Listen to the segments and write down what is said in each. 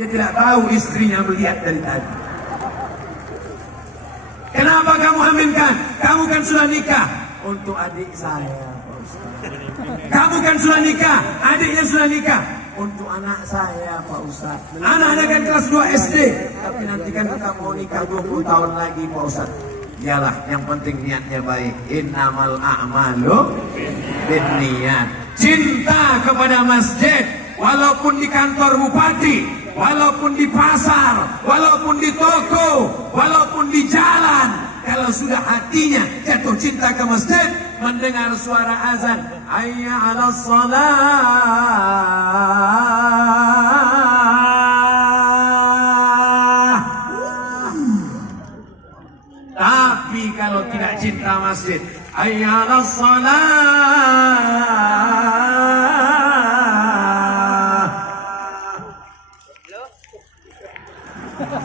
Dia tidak tahu istrinya melihat dari tadi. Kenapa kamu hamilkan? Kamu kan sudah nikah. Untuk adik saya, Pak Ustaz. Kamu kan sudah nikah, adiknya sudah nikah. Untuk anak saya, Pak Ustaz. Anak-anak kan kelas 2 SD. Tapi nanti kan kita mau nikah 20 tahun lagi, Pak Ustaz. Yalah, yang penting niatnya baik. Innamal a'malu binniyat. Cinta kepada masjid, walaupun di kantor bupati, walaupun di pasar, walaupun di toko, walaupun di jalan. Kalau sudah hatinya jatuh cinta ke masjid, mendengar suara azan, hayya 'alas shalah. Tapi kalau tidak cinta masjid, hayya 'alas shalah.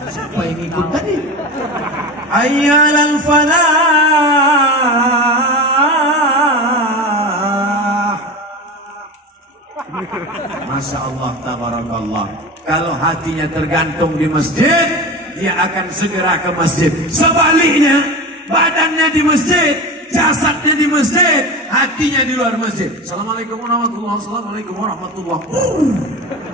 Siapa yang ikut tadi? Hayya 'alal falah. Masya Allah, tabarakallah. Kalau hatinya tergantung di masjid, dia akan segera ke masjid. Sebaliknya, badannya di masjid, jasadnya di masjid, hatinya di luar masjid. Assalamualaikum warahmatullahi wabarakatuh. Assalamualaikum warahmatullahi wabarakatuh.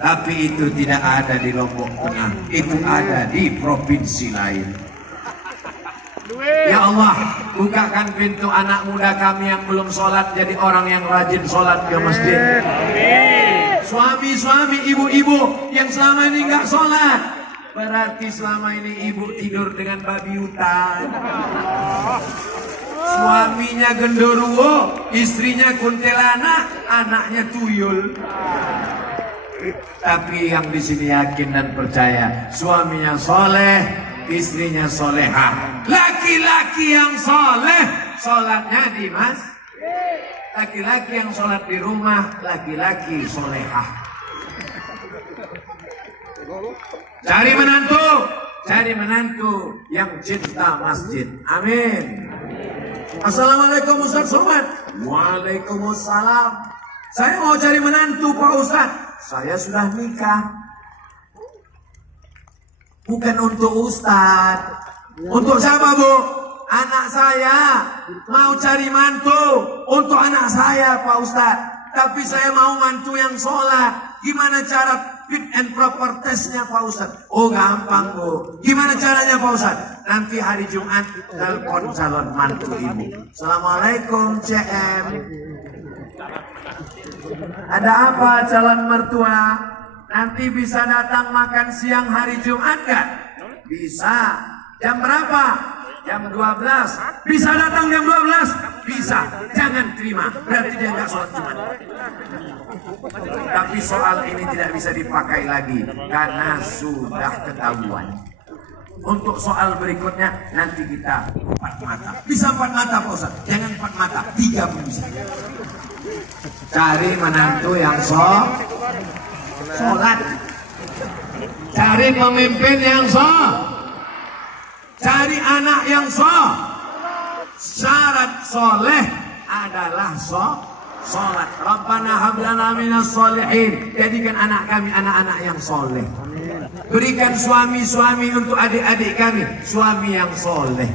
Tapi itu tidak ada di Lombok Tengah, itu ada di provinsi lain. Ya Allah, bukakan pintu anak muda kami yang belum sholat jadi orang yang rajin sholat ke masjid. Suami-suami, ibu-ibu yang selama ini nggak sholat, berarti selama ini ibu tidur dengan babi hutan. Suaminya genderuwo, istrinya kuntilanak, anaknya tuyul. Tapi yang di sini yakin dan percaya, suaminya soleh, istrinya solehah. Laki-laki yang soleh, sholatnya di masjid. Laki-laki yang sholat di rumah, laki-laki solehah. Cari menantu yang cinta masjid. Amin. Assalamualaikum Ustaz Somad. Waalaikumsalam. Saya mau cari menantu Pak Ustaz. Saya sudah nikah. Bukan untuk Ustaz. Untuk siapa, Bu? Anak saya. Mau cari mantu untuk anak saya, Pak Ustaz. Tapi saya mau mantu yang sholat. Gimana cara fit and proper testnya, Pak Ustaz? Oh, gampang, Bu. Gimana caranya, Pak Ustaz? Nanti hari Jumat telepon calon mantu ibu. Assalamualaikum, CM. Ada apa calon mertua? Nanti bisa datang makan siang hari Jumat gak? Bisa. Jam berapa? Jam 12. Bisa datang jam 12? Bisa. Jangan terima. Berarti dia gak sholat Jumat. Tapi soal ini tidak bisa dipakai lagi karena sudah ketahuan. Untuk soal berikutnya nanti kita 4 mata. Bisa 4 mata, Pak Ustaz? Jangan 4 mata, 3 pun bisa. Cari menantu yang sholat. Cari pemimpin yang cari anak yang syarat soleh adalah sholat. Rabbana hablana minas sholihin. Jadikan anak kami anak-anak yang soleh. Berikan suami-suami untuk adik-adik kami suami yang soleh.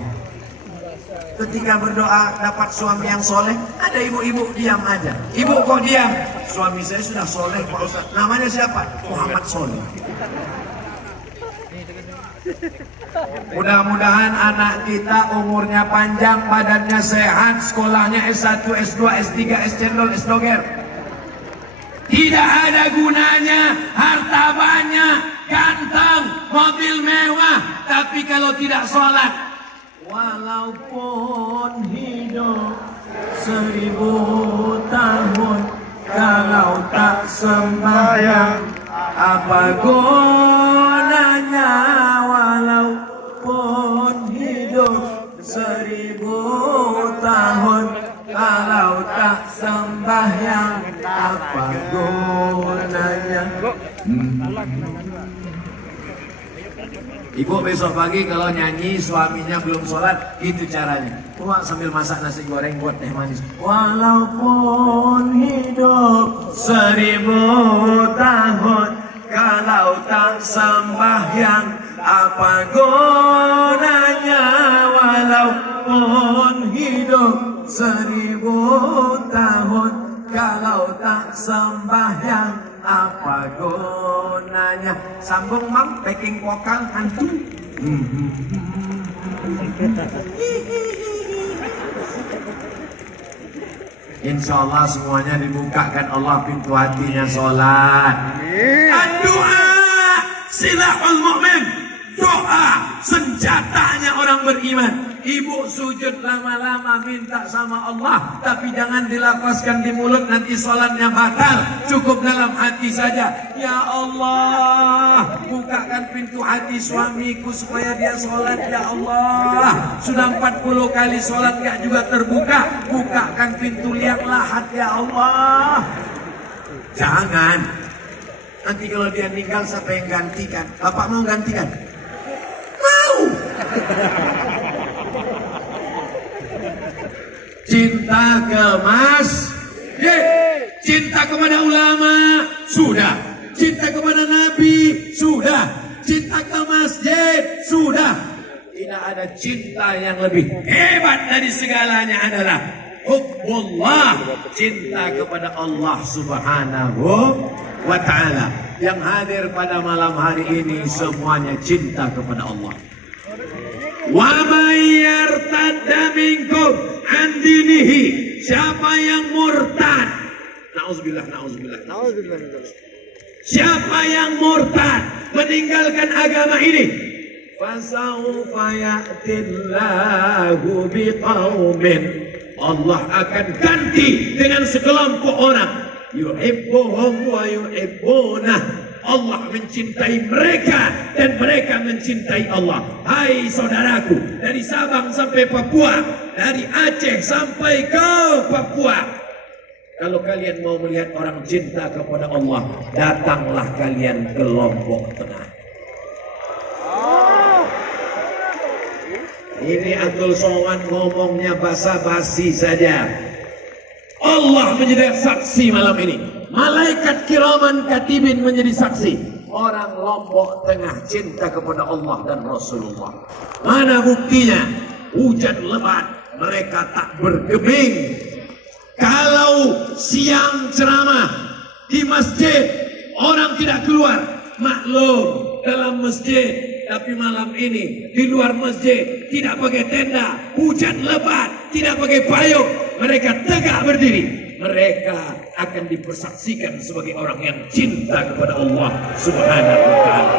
Ketika berdoa dapat suami yang soleh, ada ibu-ibu diam aja. Ibu kok diam? Suami saya sudah soleh, Pak Ustaz. Namanya siapa? Muhammad Soleh. Mudah-mudahan anak kita umurnya panjang, badannya sehat, sekolahnya S1, S2, S3, S-Cendol, S-Doger. Tidak ada gunanya harta banyak, ganteng, mobil mewah, tapi kalau tidak sholat, walaupun hidup 1000 tahun, kalau tak sembahyang, apa gunanya? Walaupun hidup 1000 tahun, kalau tak sembahyang, apa gunanya? Ibu besok pagi kalau nyanyi suaminya belum sholat, itu caranya. Wah, sambil masak nasi goreng buat teh manis. Walaupun hidup 1000 tahun, kalau tak sembahyang, apa gunanya walaupun hidup 1000 tahun. Kalau tak sembahyang, apa gunanya? Sambung Mam, backing vokal antum. Insya Allah semuanya dibukakan Allah pintu hatinya sholat. Doa silahul mu'min. Doa senjatanya orang beriman. Ibu sujud lama-lama minta sama Allah, tapi jangan dilafazkan di mulut, nanti sholatnya batal. Cukup dalam hati saja. Ya Allah, bukakan pintu hati suamiku supaya dia sholat. Ya Allah, sudah 40 kali sholat gak juga terbuka. Bukakan pintu liang lahat ya Allah. Jangan. Nanti kalau dia meninggal siapa yang gantikan? Bapak mau gantikan? Mau. Cinta ke masjid, cinta kepada ulama, sudah. Cinta kepada Nabi, sudah. Cinta ke masjid, sudah. Tidak ada cinta yang lebih hebat dari segalanya adalah hubbullah, cinta kepada Allah Subhanahu wa ta'ala. Yang hadir pada malam hari ini semuanya cinta kepada Allah. Wa may yartadda minkum an dinihi, siapa yang murtad, nauzubillah, siapa yang murtad meninggalkan agama ini, fasawfa ya'tillahu biqaumin, Allah akan ganti dengan sekelompok orang, yuhibbuhum wa yuhibbunah, Allah mencintai mereka dan mereka mencintai Allah. Hai saudaraku, dari Sabang sampai Papua, dari Aceh sampai ke Papua, kalau kalian mau melihat orang cinta kepada Allah, datanglah kalian ke Lombok Tengah. Ini Abdul Somad ngomongnya basa-basi saja. Allah menjadi saksi malam ini. Malaikat kiraman katibin menjadi saksi. Orang Lombok Tengah cinta kepada Allah dan Rasulullah. Mana buktinya? Hujan lebat, mereka tak bergeming. Kalau siang ceramah di masjid, orang tidak keluar. Maklum, dalam masjid. Tapi malam ini di luar masjid tidak pakai tenda, hujan lebat, tidak pakai payung, mereka tegak berdiri. Mereka akan dipersaksikan sebagai orang yang cinta kepada Allah Subhanahu wa ta'ala.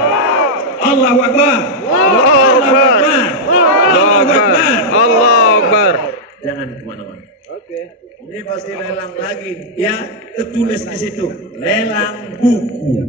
Allahu Akbar. Allahu Akbar. Allahu Akbar. Allahu Akbar. Jangan kemana-mana. Oke. Ini pasti lelang lagi. Ya, tertulis di situ. Lelang buku.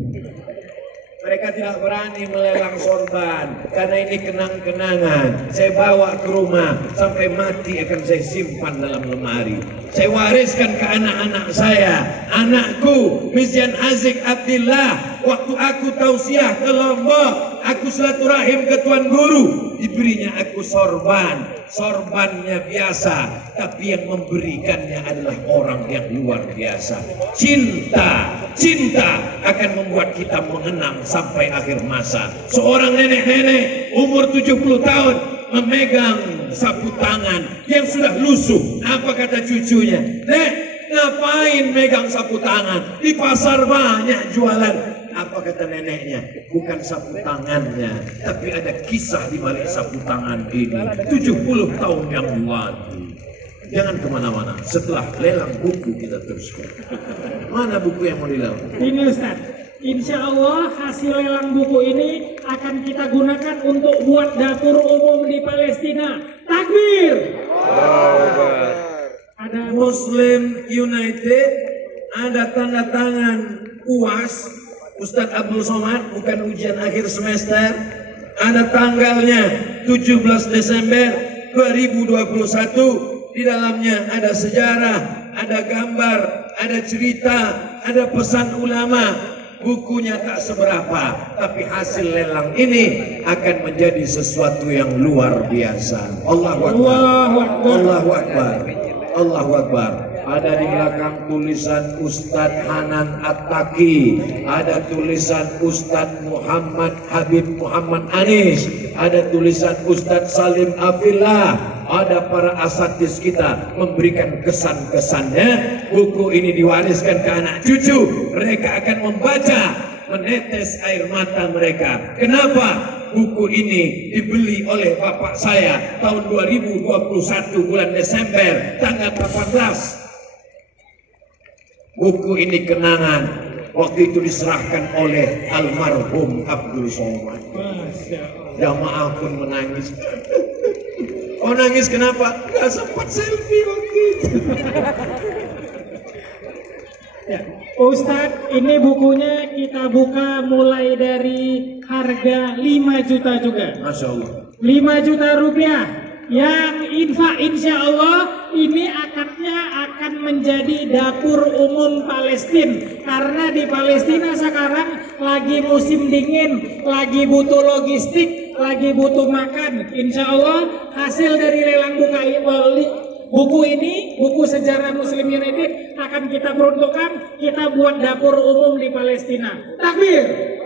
Mereka tidak berani melelang sorban karena ini kenang-kenangan. Saya bawa ke rumah sampai mati akan saya simpan dalam lemari. Saya wariskan ke anak-anak saya. Anakku Misjan Azik Abdillah, waktu aku tausiah ke Lombok, aku silaturahim ke Tuan Guru, diberinya aku sorban. Sorbannya biasa, tapi yang memberikannya adalah orang yang luar biasa. Cinta akan membuat kita mengenang sampai akhir masa. Seorang nenek-nenek umur 70 tahun memegang sapu tangan yang sudah lusuh. Apa kata cucunya? Nek, ngapain megang sapu tangan? Di pasar banyak jualan. Apa kata neneknya? Bukan sapu tangannya, tapi ada kisah di balik sapu tangan ini. 70 tahun yang lalu. Jangan kemana-mana. Setelah lelang buku kita teruskan. Mana buku yang mau dilelang? Ini Ustaz, insya Allah hasil lelang buku ini akan kita gunakan untuk buat dapur umum di Palestina. Takbir! Ada Muslim United, ada tanda tangan UAS Ustadz Abdul Somad, bukan ujian akhir semester. Ada tanggalnya 17 Desember 2021. Di dalamnya ada sejarah, ada gambar, ada cerita, ada pesan ulama. Bukunya tak seberapa, tapi hasil lelang ini akan menjadi sesuatu yang luar biasa. Allahu Akbar. Allahu Akbar. Allahu Akbar. Ada di belakang tulisan Ustadz Hanan Attaqi, ada tulisan Ustadz Muhammad Habib Muhammad Anis, ada tulisan Ustadz Salim Afillah. Ada para asatidz kita memberikan kesan-kesannya. Buku ini diwariskan ke anak cucu. Mereka akan membaca, menetes air mata mereka. Kenapa? Buku ini dibeli oleh bapak saya tahun 2021 bulan Desember tanggal 18. Buku ini kenangan. Waktu itu diserahkan oleh almarhum Abdul Somad. Jamaah pun menangis. Oh, nangis kenapa? Gak sempat selfie waktu itu. Ya, Ustadz, ini bukunya kita buka mulai dari harga 5 juta juga. Masya Allah. 5 juta rupiah. Yang infak insya Allah ini akadnya akan menjadi dapur umum Palestina. Karena di Palestina sekarang lagi musim dingin, lagi butuh logistik, lagi butuh makan. Insya Allah hasil dari lelang buku ini, buku sejarah Muslim United akan kita peruntukkan, kita buat dapur umum di Palestina. Takbir.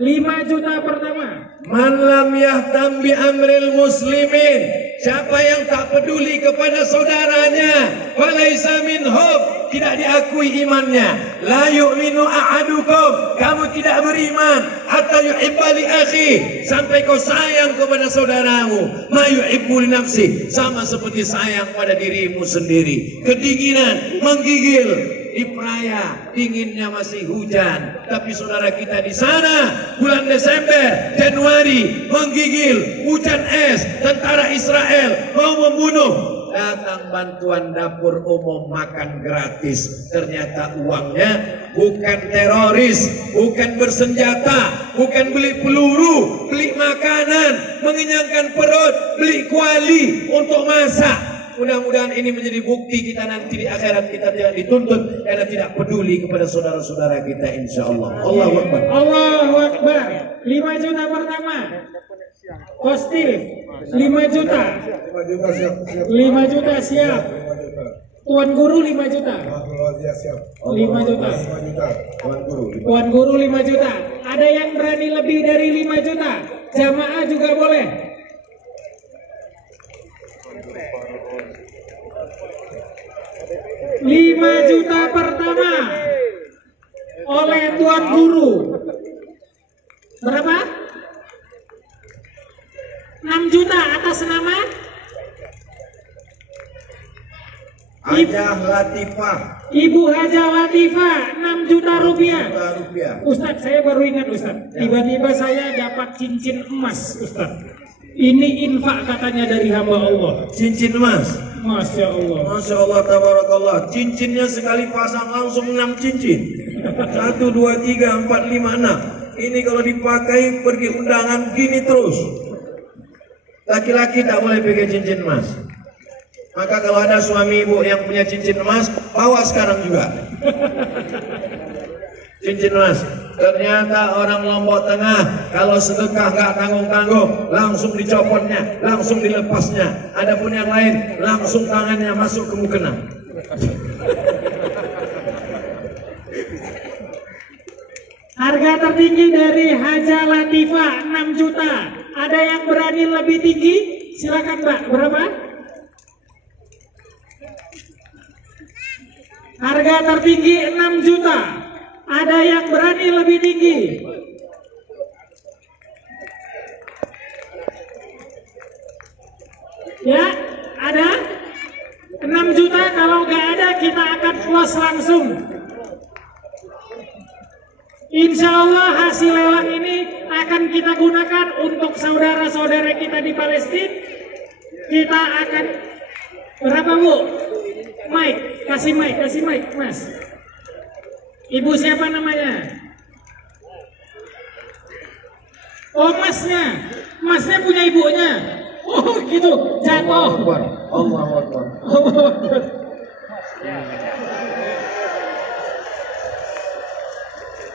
5 juta pertama. Man lam yahtam bi amril muslimin, siapa yang tak peduli kepada saudaranya, falaisa minhum, tidak diakui imannya. La yu'minu ahadukum, kamu tidak beriman hatta yuhibba li akhi, sampai kau sayang kepada saudaramu. Ma yuhibbu li nafsi, sama seperti sayang pada dirimu sendiri. Kedinginan menggigil di Praia, dinginnya masih hujan, tapi saudara kita di sana bulan Desember, Januari menggigil, hujan es, tentara Israel mau membunuh. Datang bantuan dapur umum, makan gratis. Ternyata uangnya bukan teroris, bukan bersenjata, bukan beli peluru, beli makanan, mengenyangkan perut, beli kuali untuk masak. Mudah-mudahan ini menjadi bukti kita nanti di akhirat kita tidak dituntut karena tidak peduli kepada saudara-saudara kita, insya Allah. Allahu Akbar. Allahu Akbar. 5 juta pertama. Kostif 5 juta. 5 juta siap. Tuan Guru 5 juta. 5 juta. Tuan Guru 5 juta. Ada yang berani lebih dari 5 juta? Jamaah juga boleh. 5 juta pertama oleh Tuan Guru. Berapa? 6 juta atas nama Hajah Latifah. Ibu Hajah Latifah, 6 juta rupiah. Ustadz, saya baru ingat Ustadz, tiba-tiba saya dapat cincin emas Ustadz. Ini infak katanya dari hamba Allah. Cincin emas. Masya Allah. Masya Allah, tabarakallah. Cincinnya sekali pasang langsung 6 cincin. 1, 2, 3, 4, 5, 6. Ini kalau dipakai pergi undangan gini terus. Laki-laki tak boleh pakai cincin emas. Maka kalau ada suami ibu yang punya cincin emas, bawa sekarang juga. Cincin emas. Ternyata orang Lombok Tengah kalau sedekah nggak tanggung-tanggung, langsung dicopotnya, langsung dilepasnya. Adapun yang lain, langsung tangannya masuk ke mukena. Harga tertinggi dari Hajah Latifah 6 juta. Ada yang berani lebih tinggi? Silakan Mbak, berapa? Harga tertinggi 6 juta. Ada yang berani lebih tinggi? Ya, ada? 6 juta, kalau nggak ada kita akan close langsung. Insya Allah hasil lelang ini akan kita gunakan untuk saudara-saudara kita di Palestina. Kita akan, berapa Bu? Mike, kasih mic Mas. Ibu siapa namanya? Oh masnya punya ibunya. Oh gitu, jatuh. Allahu Akbar.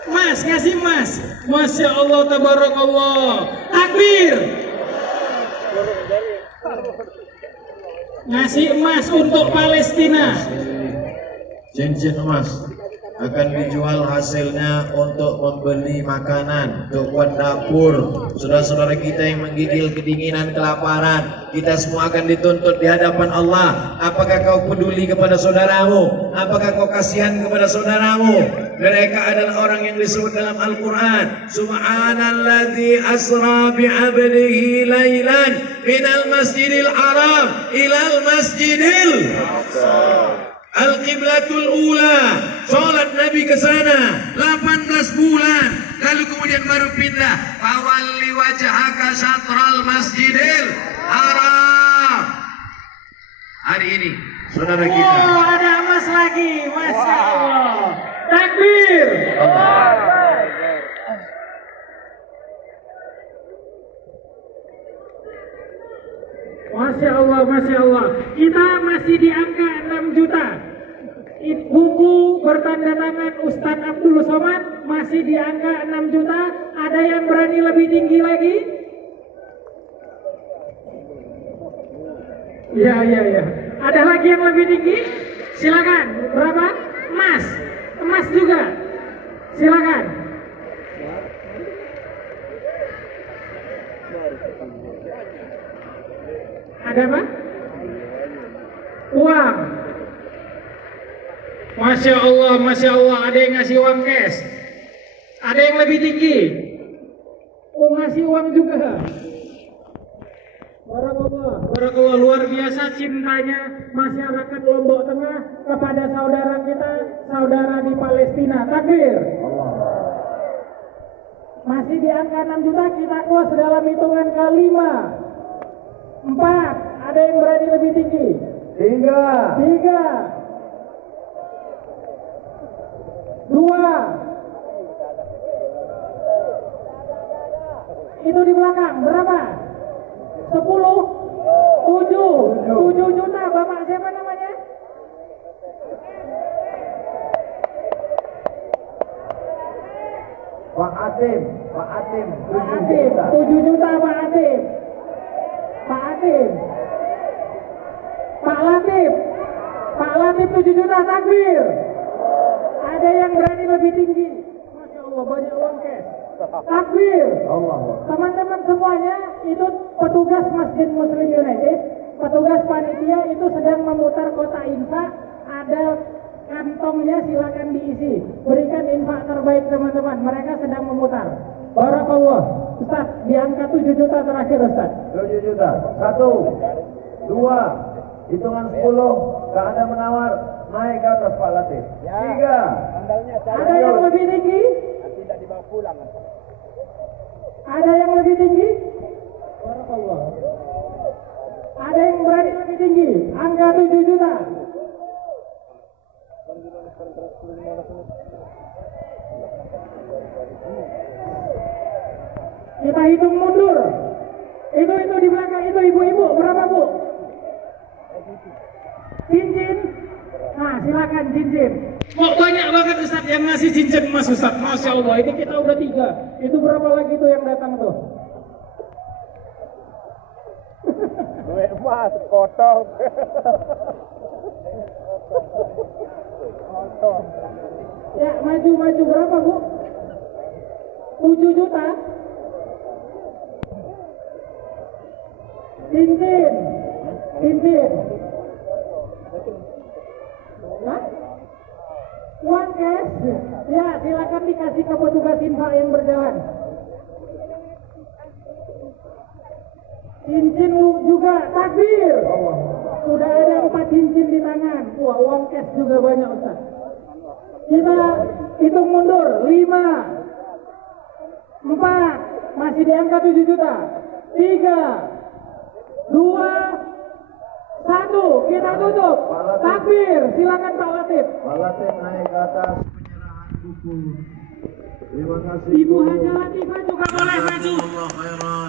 Mas, ngasih Mas. Masya Allah, tabarakallah. Takbir. ngasih emas untuk Palestina. Cincin emas akan dijual hasilnya untuk membeli makanan, kebutuhan dapur. Saudara-saudara kita yang menggigil kedinginan, kelaparan, kita semua akan dituntut di hadapan Allah. Apakah kau peduli kepada saudaramu? Apakah kau kasihan kepada saudaramu? Mereka adalah orang yang disebut dalam Al-Quran, Subhanalladzi asra bi'abdihi laylan minal masjidil haram ilal masjidil Al-Qiblatul Ula. Sholat Nabi ke sana 18 bulan, lalu kemudian baru pindah. Fawalli wajhaka syatral masjidil haram. Hari ini saudara kita, Oh, ada emas lagi, Masya Allah. Takbir. Masya Allah, Masya Allah. Kita masih di angka 6 juta. Buku bertanda tangan Ustadz Abdul Somad masih di angka 6 juta. Ada yang berani lebih tinggi lagi? Ya. Ada lagi yang lebih tinggi? Silakan. Berapa? Emas. Emas juga. Silakan. Ada apa? Uang. Masya Allah, Masya Allah. Ada yang ngasih uang cash. Ada yang lebih tinggi. Oh, ngasih uang juga. Barakallah, luar biasa cintanya masyarakat Lombok Tengah kepada saudara kita, saudara di Palestina. Takbir. Masih di angka 6 juta, kita close dalam hitungan kelima. 4, ada yang berani lebih tinggi? 3, 2. Itu di belakang, berapa? 10, 7 juta. Bapak siapa namanya? Pak Atim, 7 juta Pak Atim. Pak Latif 7 juta. Takbir. Ada yang berani lebih tinggi? Masya Allah, banyak uang cash. Takbir. Teman-teman semuanya, itu petugas Masjid Muslim United, petugas panitia itu sedang memutar kotak infak. Ada kantongnya, silakan diisi. Berikan infak terbaik teman-teman. Mereka sedang memutar. Barakallah. Ustaz, di angka 7 juta terakhir Ustaz. 7 juta. 1, 2, hitungan 10, gak ada menawar, naik ke atas Pak Latif. 3. Ada yang lebih tinggi? Tidak dibawa pulang. Ada yang lebih tinggi? Barakallah. Ada yang berani lebih tinggi? Angka 7 juta. Kita hitung mundur. Itu di belakang itu ibu-ibu berapa Bu? Cincin. Nah, silakan cincin. Kok banyak banget Ustaz yang ngasih cincin emas Ustaz. Masya Allah, ini kita udah 3. Itu berapa lagi tuh yang datang tuh? Duit emas, potong. Ya, maju berapa Bu? 7 juta. Cincin. Hah? Uang cash? Ya, silakan dikasih ke petugas infak yang berjalan. Cincin juga. Takbir. Sudah ada 4 cincin di tangan. Wah, uang cash juga banyak Ustaz. Kita hitung mundur. 5, 4, masih di angka 7 juta. 3, 2, 1, kita tutup. Takbir, silakan Pak Latif. Pak Latif naik ke atas penyerahan buku. Terima kasih. Ibu Haja Latifah juga boleh maju.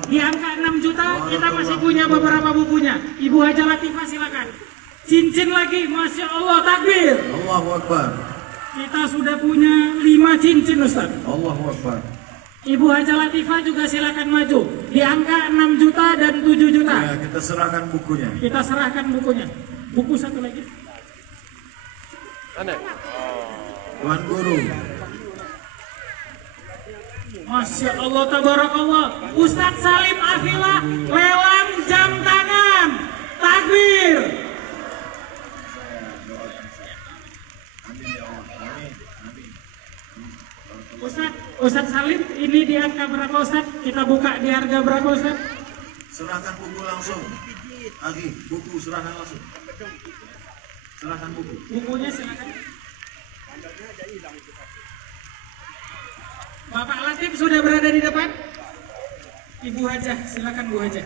Di angka 6 juta kita masih punya beberapa bukunya. Ibu Haja Latifah silakan. Cincin lagi, Masya Allah, takbir. Allahu Akbar. Kita sudah punya 5 cincin Ustaz. Allahu Akbar. Ibu Haja Latifah juga silakan maju. Di angka 6 juta dan 7 juta. Ya, kita serahkan bukunya. Kita serahkan bukunya. Buku satu lagi. Mana? Tuan Guru. Masya Allah, tabarakallah. Ustadz Salim Afillah, lelang jam tangan. Takbir. Ustadz Salim, ini di angka berapa Ustadz? Kita buka di harga berapa Ustadz? Serahkan buku langsung. Lagi, buku serahkan langsung. Serahkan buku. Bukunya silakan. Bapak Latif sudah berada di depan. Ibu Haja, silakan Bu Haja.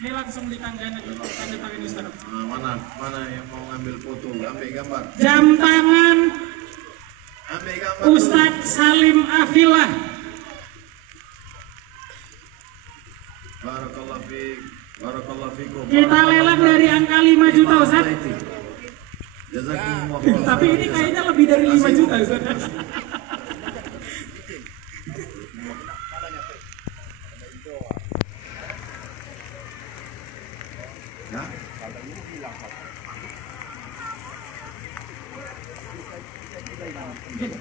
Ini langsung tanda tangan Ustadz. Mana yang mau ngambil foto? Ambil gambar. Jam tangan Ambil gambar. Ustadz Salim Afillah. Barakallahu fikum. Kita lelang dari angka 5 juta Ustadz. Jazakumullah. Tapi ini kayaknya lebih dari 5 juta Ustadz. Ya.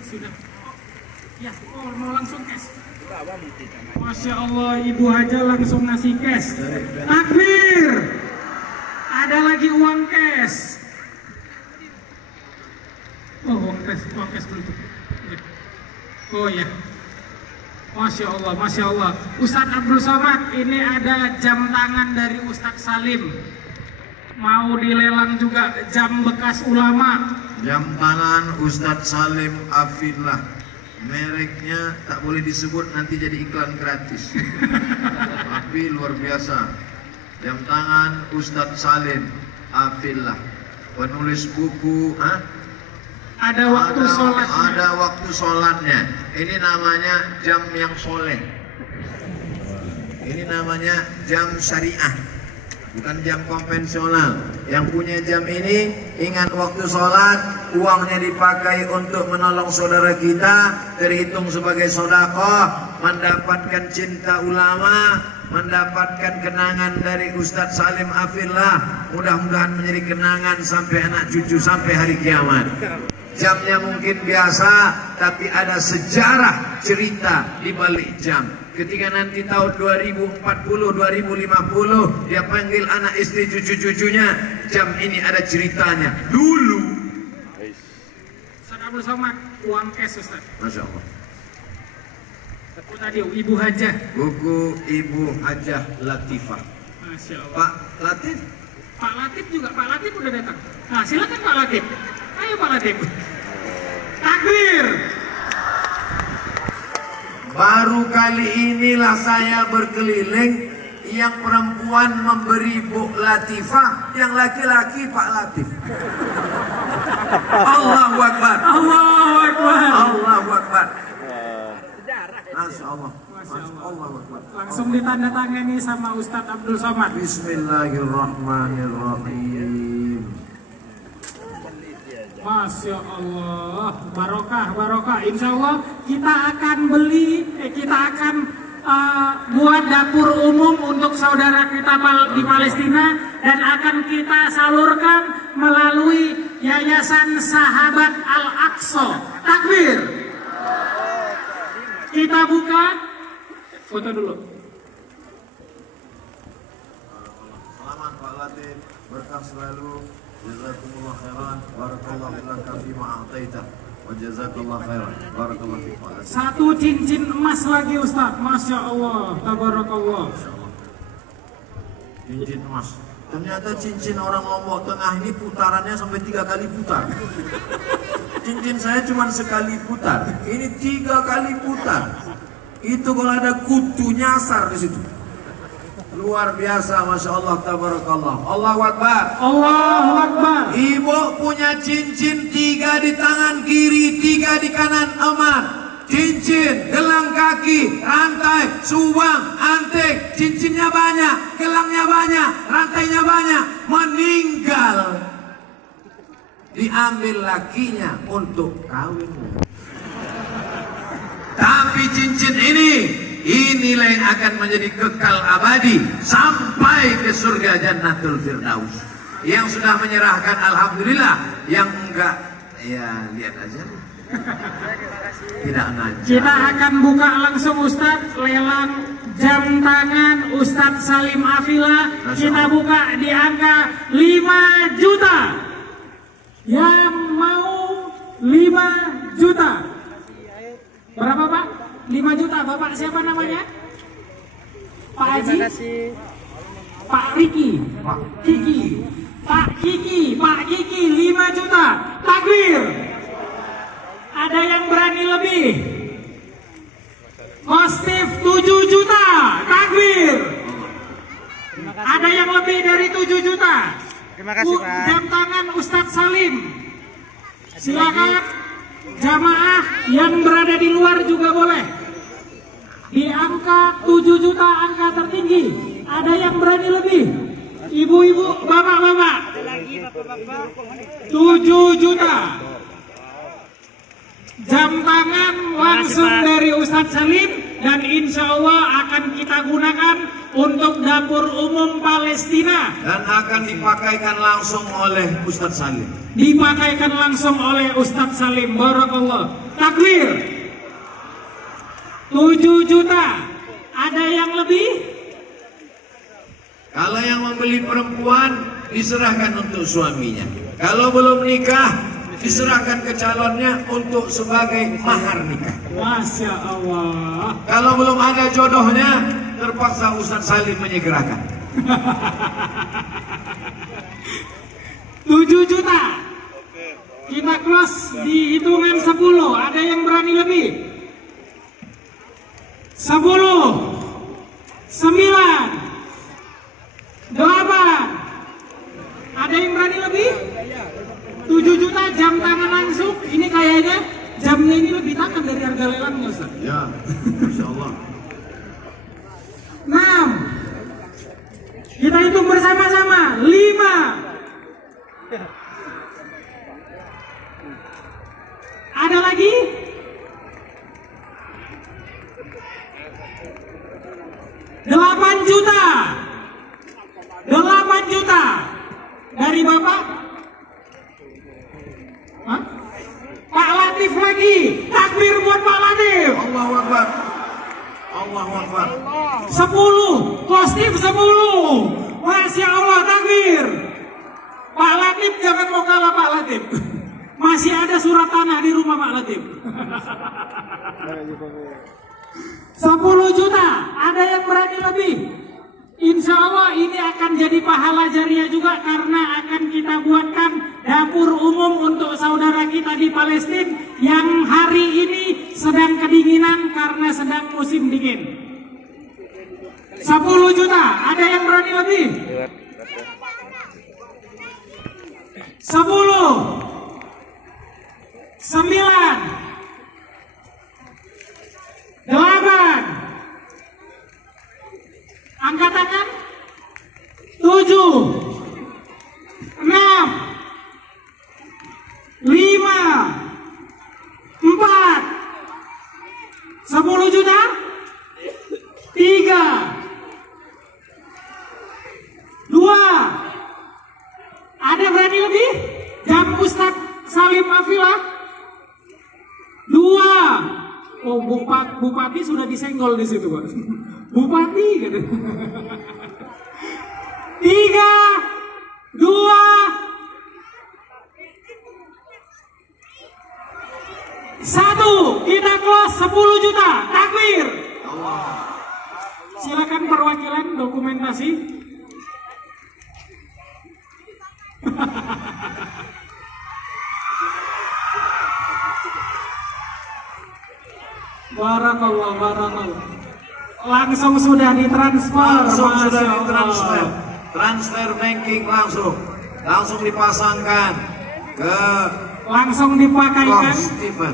Sudah. Ya, mau langsung cash. Masya Allah, Ibu Haja langsung ngasih cash. Takbir. Ada lagi uang cash. Oh, uang cash belum. Oh ya. Masya Allah, Masya Allah. Ustadz Abdul Somad, ini ada jam tangan dari Ustadz Salim. Mau dilelang juga jam bekas ulama. Jam tangan Ustadz Salim Afillah. Mereknya tak boleh disebut, nanti jadi iklan gratis. Tapi luar biasa. Jam tangan Ustadz Salim Afillah. Penulis buku, Ada waktu sholat. Ada waktu sholatnya. Ini namanya jam yang soleh. Ini namanya jam syariah, bukan jam konvensional. Yang punya jam ini ingat waktu sholat, uangnya dipakai untuk menolong saudara kita, terhitung sebagai sedekah, mendapatkan cinta ulama, mendapatkan kenangan dari Ustadz Salim Afillah. Mudah-mudahan menjadi kenangan sampai anak cucu sampai hari kiamat. Jamnya mungkin biasa, tapi ada sejarah cerita di balik jam. Ketika nanti tahun 2040, 2050, dia panggil anak istri cucu-cucunya, jam ini ada ceritanya. Dulu. Ustadz Abdul Somad, uang cash Ustadz. Masya Allah. Buku tadi, Ibu Haja. Buku Ibu Hajah Latifah. Masya Allah. Pak Latif. Pak Latif juga, Pak Latif udah datang. Nah, silakan Pak Latif. Ayo Pak Latif. Takbir. Baru kali inilah saya berkeliling, yang perempuan memberi Bu Latifah, yang laki-laki Pak Latif. Allahu Akbar. Allahu Akbar. Allahu Akbar. Masya Allah. Allahu Akbar. Langsung ditandatangani sama Ustadz Abdul Somad. Bismillahirrahmanirrahim. Masya Allah, barokah, barokah. Insya Allah kita akan kita akan buat dapur umum untuk saudara kita di Palestina, dan akan kita salurkan melalui Yayasan Sahabat Al-Aqsa. Takbir. Kita buka, foto dulu. Selamat Pak Latif, berkah selalu. Jazakumullah khairan, barakallahu laka fima a'taita, wa jazakallahu khairan, barakallahu fiik. Satu cincin emas lagi Ustaz, Masya Allah, tabarakallah. Cincin emas. Ternyata cincin orang Lombok Tengah ini putarannya sampai 3 kali putar. Cincin saya cuma sekali putar, ini 3 kali putar. Itu kalau ada kutu nyasar di situ. Luar biasa, Masya Allah, tabarakallah. Allahu Akbar. Allahu Akbar. Ibu punya cincin 3 di tangan kiri, 3 di kanan emas. Cincin, gelang kaki, rantai, subang, antik. Cincinnya banyak, gelangnya banyak, rantainya banyak. Meninggal, diambil lakinya untuk kawin. Tapi cincin inilah yang akan menjadi kekal abadi sampai ke surga Jannatul Firdaus. Yang sudah menyerahkan alhamdulillah, yang enggak ya lihat aja. Tidak ngajar. Kita akan buka langsung Ustadz lelang jam tangan Ustadz Salim Afila. Kita buka di angka 5 juta. Yang mau 5 juta. Berapa Pak? 5 juta. Bapak siapa namanya? Pak Haji? Pak Riki? Pak Kiki 5 juta. Takbir. Ada yang berani lebih? Kostif 7 juta. Takbir. Ada yang lebih dari 7 juta? Terima kasih Pak. Jam tangan Ustadz Salim. Silakan jamaah yang berada di luar juga boleh. Di angka 7 juta angka tertinggi. Ada yang berani lebih? Ibu-ibu, bapak-bapak. 7 juta. Jam tangan langsung dari Ustadz Salim dan insya Allah akan kita gunakan untuk dapur umum Palestina dan akan dipakaikan langsung oleh Ustadz Salim. Dipakaikan langsung oleh Ustadz Salim. Barakallah. Takbir. 7 juta. Ada yang lebih? Kalau yang membeli perempuan diserahkan untuk suaminya. Kalau belum nikah diserahkan ke calonnya untuk sebagai mahar nikah. Masya Allah. Kalau belum ada jodohnya, terpaksa Ustadz Salim menyegerakan. 7 juta. Kita close di hitungan 10. Ada yang berani lebih? 10, 9, 8. Ada yang berani lebih? 7 juta jam tangan langsung. Ini kayaknya jamnya ini lebih tangan dari harga lelang nggak Ustaz? Ya, Masya Allah. 6. Kita hitung bersama-sama. 5. Ada lagi? 8 juta. 8 juta. Dari Bapak? Hah? Pak Latif lagi. Takbir buat Pak Latif. Allahu Akbar. Allahu Akbar. 10. Kostif 10. Masya Allah, takbir. Pak Latif jangan mau kalah Pak Latif. Masih ada surat tanah di rumah Pak Latif. 10 juta. Ada yang berani lebih? Insya Allah ini akan jadi pahala jariah juga karena akan kita buatkan dapur umum untuk saudara kita di Palestina yang hari ini sedang kedinginan karena sedang musim dingin. 10 juta. Ada yang berani lebih? 10, 9, 8. Angkat tangan. 7, 6, 5, 4. 10 juta. 3, 2. Ada berani lebih? Jam Ustadz Salim Afila. 2. Oh, Bupati sudah disenggol di situ, Pak. Bupati gitu. 3, 2. Satu, kita close 10 juta. Takbir. Silakan perwakilan dokumentasi. Barakallah, barakallah. Langsung sudah ditransfer. Langsung sudah ditransfer. Transfer banking langsung dipasangkan ke langsung dipakaikan. Stephen.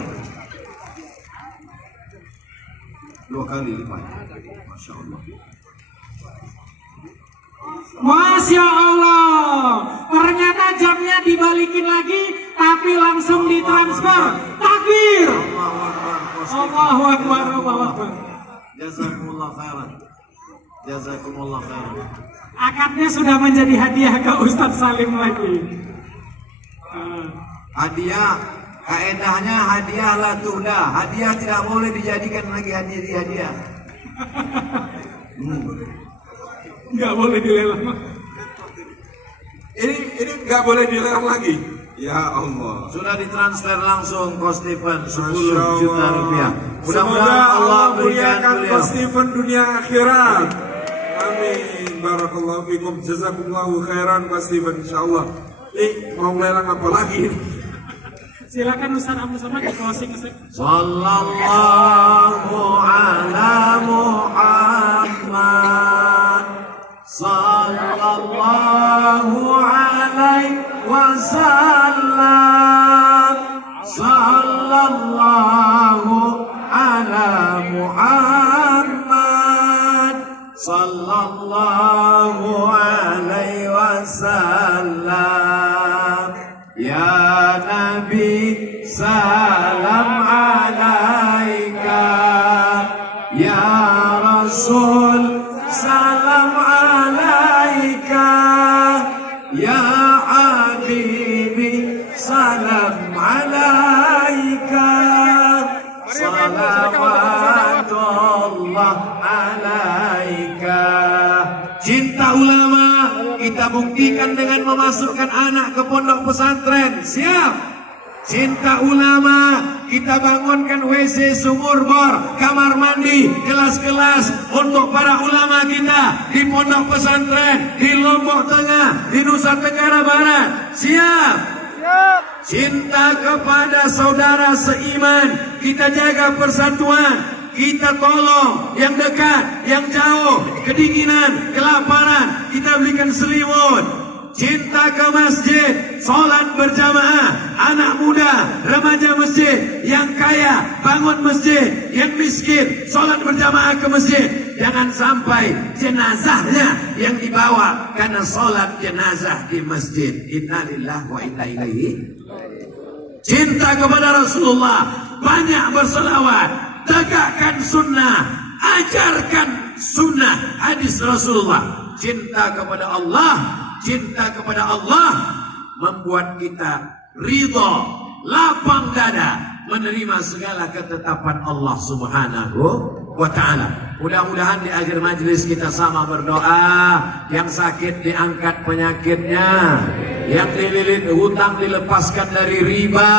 2 kali lipat. Masya Allah. Masya Allah. Ternyata jamnya dibalikin lagi, tapi langsung ditransfer. Takbir. Allahu Akbar, Allahu Akbar. Jazakumullah khairan. Jazakumullah khairan. Akadnya sudah menjadi hadiah ke Ustadz Salim lagi. Hadiah, kaedahnya hadiah la tuhda. Hadiah tidak boleh dijadikan lagi hadiah. Nggak boleh dilelang. Ini nggak boleh dilelang lagi. Ya Allah. Sudah ditransfer langsung Ko Stephen 10 juta rupiah. Semoga Allah muliakan Ko Stephen dunia akhirat. Amin. Barakallahu fikum. Jazakumullahu khairan Ko Stephen, insyaallah. Mau lelang apa lagi? Silakan Ustaz Abdul Somad di closing. Sallallahu ala Muhammad. Sallallahu alaihi wasallam. Sallallahu ala Muhammad. Sallallahu alaihi wasallam. Ya Nabi salam alaika. Ya Rasul salam alaika. Ya Habibi salam alaika. Salawatullah alaika. Cinta ulama kita buktikan dengan memasukkan anak ke pondok pesantren. Siap. Cinta ulama kita bangunkan WC, sumur bor, kamar mandi, kelas-kelas untuk para ulama kita di pondok pesantren di Lombok Tengah, di Nusa Tenggara Barat. Siap. Cinta kepada saudara seiman, kita jaga persatuan. Kita tolong yang dekat, yang jauh, kedinginan, kelaparan, kita berikan selimut. Cinta ke masjid, sholat berjamaah, anak muda, remaja masjid, yang kaya bangun masjid, yang miskin sholat berjamaah ke masjid. Jangan sampai jenazahnya yang dibawa karena sholat jenazah di masjid. Innalillahi wa inna ilaihi. Cinta kepada Rasulullah, banyak berselawat, tegakkan sunnah, ajarkan sunnah hadis Rasulullah. Cinta kepada Allah, cinta kepada Allah membuat kita ridho, lapang dada menerima segala ketetapan Allah Subhanahu wa ta'ala. Mudah-mudahan di akhir majelis kita sama berdoa, yang sakit diangkat penyakitnya, yang dililit hutang dilepaskan dari riba,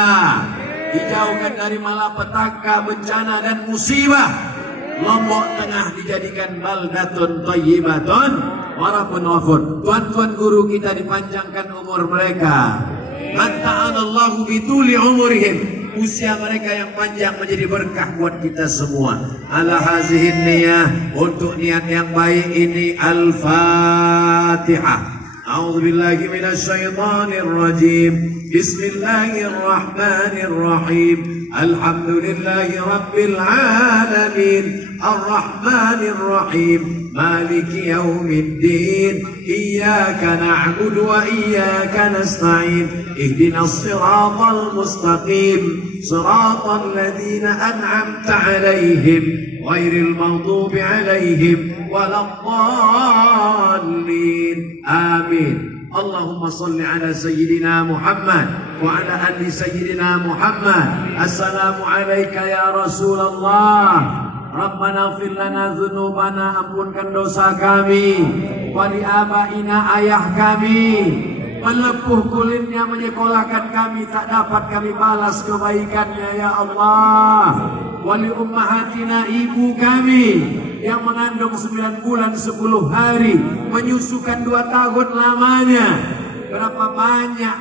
dijauhkan dari malapetaka, bencana dan musibah. Lombok Tengah dijadikan baldatun thayyibatun warabun wafur. Tuan-tuan guru kita dipanjangkan umur mereka. Matta'anallahu bituli umurihim. Usia mereka yang panjang menjadi berkah buat kita semua. Ala hazihin niyah, untuk niat yang baik ini Al-Fatihah. A'udzu billahi minasyaitonir rajim. Bismillahirrahmanirrahim. Alhamdulillahi rabbil alamin. Arrahmanir rahim. Maliki yaumiddin. Iyyaka na'budu wa iyyaka nasta'in. Ihdinas siratal mustaqim. Siratal ladzina an'amta 'alaihim ghairil maghdubi 'alaihim waladdallin. Amin. Allahumma salli ala Sayyidina Muhammad wa ala ali Sayyidina Muhammad. Assalamu alayka ya Rasulullah. Rabbana ighfir lana dzunubana, ampunkan dosa kami, wa li abaina, ayah kami, melepuh kulitnya menyekolahkan kami, tak dapat kami balas kebaikannya ya Allah. Wa li ummahatina, ibu kami yang mengandung 9 bulan 10 hari, menyusukan 2 tahun lamanya. Berapa banyak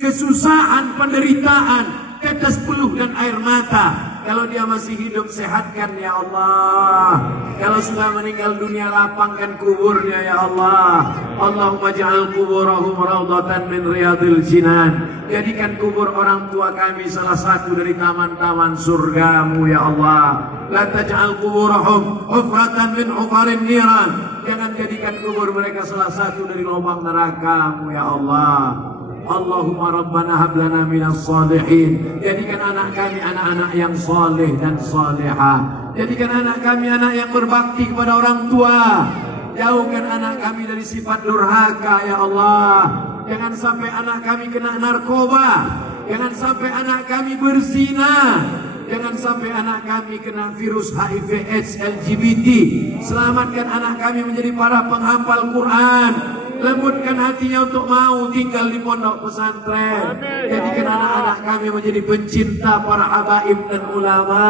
kesusahan, penderitaan, tetes peluh dan air mata. Kalau dia masih hidup, sehatkan ya Allah. Kalau sudah meninggal dunia, lapangkan kuburnya ya Allah. Allahumma ja'al kuburahum raudhatan min riyadil jinan. Jadikan kubur orang tua kami salah satu dari taman-taman surgamu ya Allah. La taj'al kuburahum hufratan min hufarin niran. Jangan jadikan kubur mereka salah satu dari lubang nerakamu ya Allah. Allahumma rabbana hab lana minas salihin. Jadikan anak kami anak-anak yang saleh dan salehah. Jadikan anak kami anak yang berbakti kepada orang tua. Jauhkan anak kami dari sifat durhaka ya Allah. Jangan sampai anak kami kena narkoba. Jangan sampai anak kami berzina. Jangan sampai anak kami kena virus HIV AIDS LGBT. Selamatkan anak kami menjadi para penghafal Quran. Lembutkan hatinya untuk mau tinggal di pondok pesantren. Jadikan anak-anak kami menjadi pencinta para habaib dan ulama.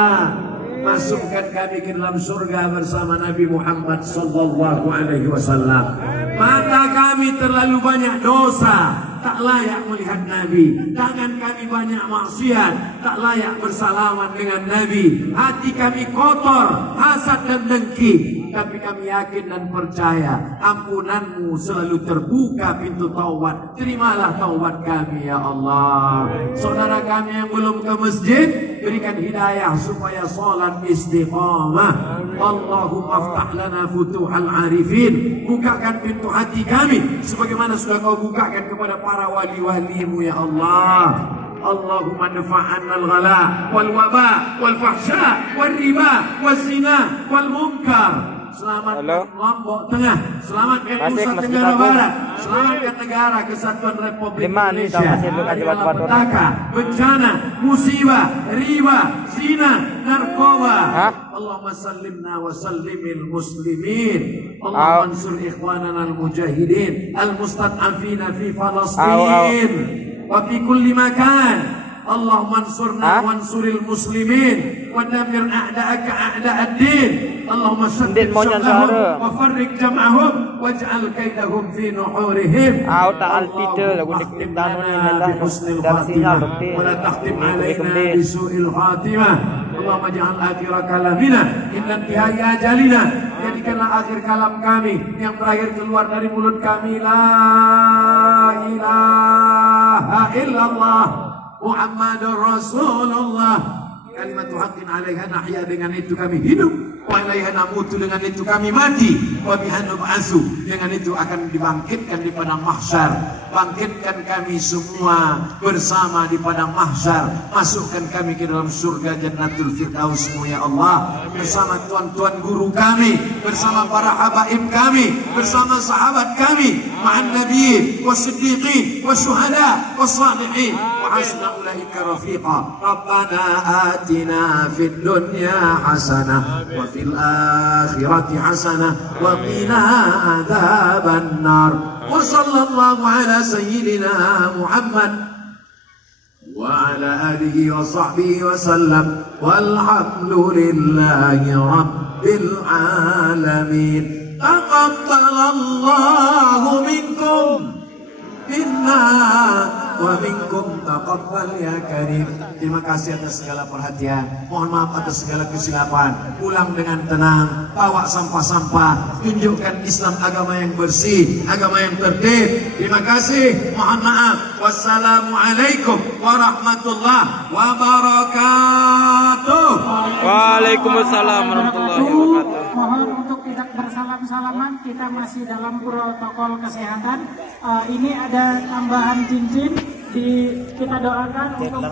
Masukkan kami ke dalam surga bersama Nabi Muhammad sallallahu alaihi wasallam. Mata kami terlalu banyak dosa, tak layak melihat Nabi. Tangan kami banyak maksiat, tak layak bersalaman dengan Nabi. Hati kami kotor, hasad dan dengki. Tapi kami yakin dan percaya ampunanmu selalu terbuka pintu taubat. Terimalah taubat kami ya Allah. Saudara kami yang belum ke masjid, berikan hidayah supaya sholat istiqamah. Allahumma aftah lana futuhal arifin. Bukakan pintu hati kami sebagaimana sudah kau bukakan kepada para wali-walimu ya Allah. Allahumma dafa'anna al-ghala wal waba wal fahsya wal riba wal zina wal munkar. Selamatkan Lombok Tengah, selamatkan Nusa Tenggara Barat, selamatkan negara kesatuan Republik Indonesia dari petaka, bencana, musibah, riba, zina, narkoba. Allahumma sallimna wa sallimil muslimin. Allahumma ansur ikhwanana al-mujahidin al-mustad'afina fi Falastin wa fi kulli makan. Allahumma ansurna wansuril muslimin wa damir a'da'aka a'da'ad-din. Allahumma shaddid syamlahum wa farriq jam'ahum waj'al kaidahum fi nuhurihim. Allahumma khtimna bi husnil khatimah wa la takhtim alaina bi su'il khatimah. Allahumma ja'al akhir kalamina inna intihai ajalina. Jadikanlah akhir kalam kami yang terakhir keluar dari mulut kami la ilaha illallah Muhammadur Rasulullah. Kalimatu haqqin 'alaiha nahya, dengan itu kami hidup, wa 'alaiha namutu, dengan itu kami mati, wa biha nub'atsu, dengan itu akan dibangkitkan di padang mahsyar. Bangkitkan kami semua bersama di padang mahsyar. Masukkan kami ke dalam surga Jannatul Firdausmu ya Allah, bersama tuan-tuan guru kami, bersama para habaib kami, bersama sahabat kami, ma'an nabiyyin was-siddiqin was-syuhada was-shalihin wa hasuna ulaika rafiqa. Rabbana atina fid dunya hasanah wa fil akhirati hasanah wa qina adzaban nar. Wa sallallahu ala sayyidina Muhammad wa ala alihi wa sahbihi wa sallam walhamdulillahi rabbil alamin. Taqabbalallahu minkum minna wa minkum taqabbal ya karim. Terima kasih atas segala perhatian. Mohon maaf atas segala kesilapan. Pulang dengan tenang, bawa sampah-sampah, tunjukkan Islam agama yang bersih, agama yang tertib. Terima kasih. Mohon maaf. Wassalamualaikum warahmatullahi wabarakatuh. Waalaikumsalam warahmatullahi wabarakatuh. Mohon untuk tidak bersalam-salaman, kita masih dalam protokol kesehatan. Ini ada tambahan cincin, kita doakan untuk